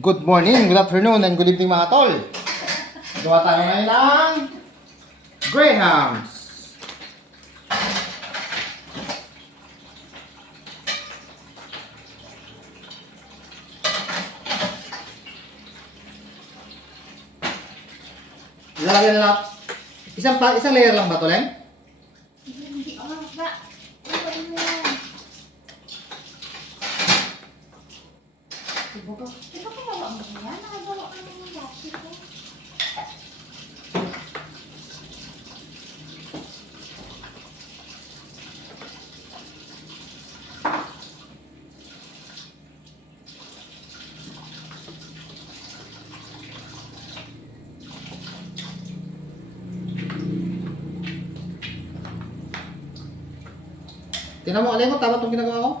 Good morning, good afternoon, and good evening mga tol. Gawa tayo ngayon ng Grahams. Lalagyan na isang layer lang ba to, Len? Hindi ba? Ano mo yan? Diba kawawa mo yan? Nakagawa ka naman ng dati ko. Tingnan mo, alay mo, tama itong ginagawa ko.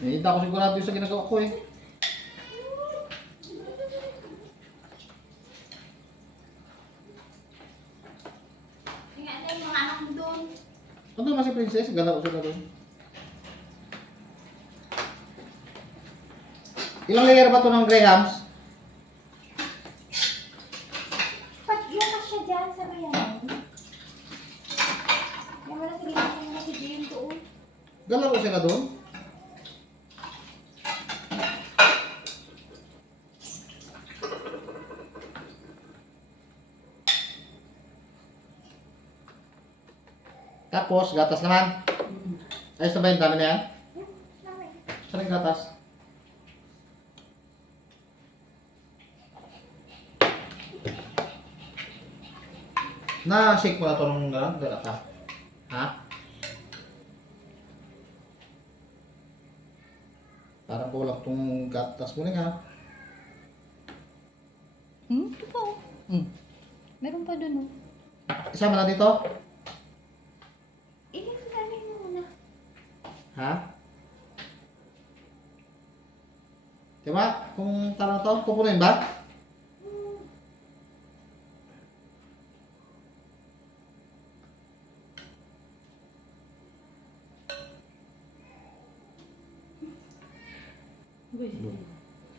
Hindi ako sigurado yung sa ginagawa ko eh. Tingnan na yung mga anak mo doon. Ano naman si Princess? Galaw sila doon. Ilang layer ba ito ng Grahams? Yung ka siya dyan sa bayan. Yung wala sa gina sa mga si Jim doon. Galaw sila doon? Tapos, gatas naman. Ayos na ba yung dami na yan? Namin. Saan yung gatas? Na-shake mo na ito nung galata. Ha? Parang kulang itong gatas mo nga. Totoo. Meron pa doon, oh. Isama na dito? Inig-sasamin mo muna. Ha? Diba? Kung tarang to, pupunin ba?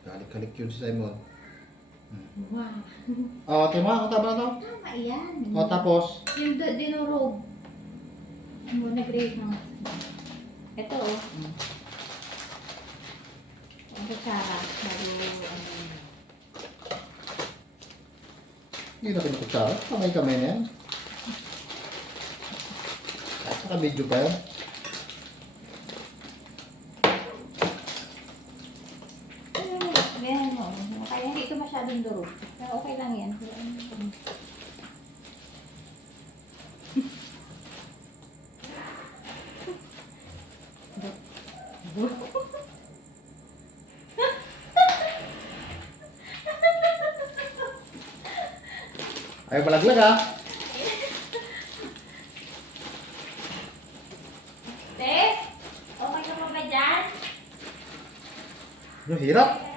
Kalik-kalik yun si Simon. Wow. O, tingnan mo, kung tama na to. Tama yan. O, tapos, Yung dinurog. Ano na grade na. Ito, oh. Ang kutsara. Bago, hindi na pinukutsara. Kamay-kamay na yan. Naka-video pa yan. Ganyan mo. Kaya hindi ito masyadong durog. Pero okay lang yan. Ayaw palaglag ha. Tess? Okay ka pa ba dyan? Yung hirap.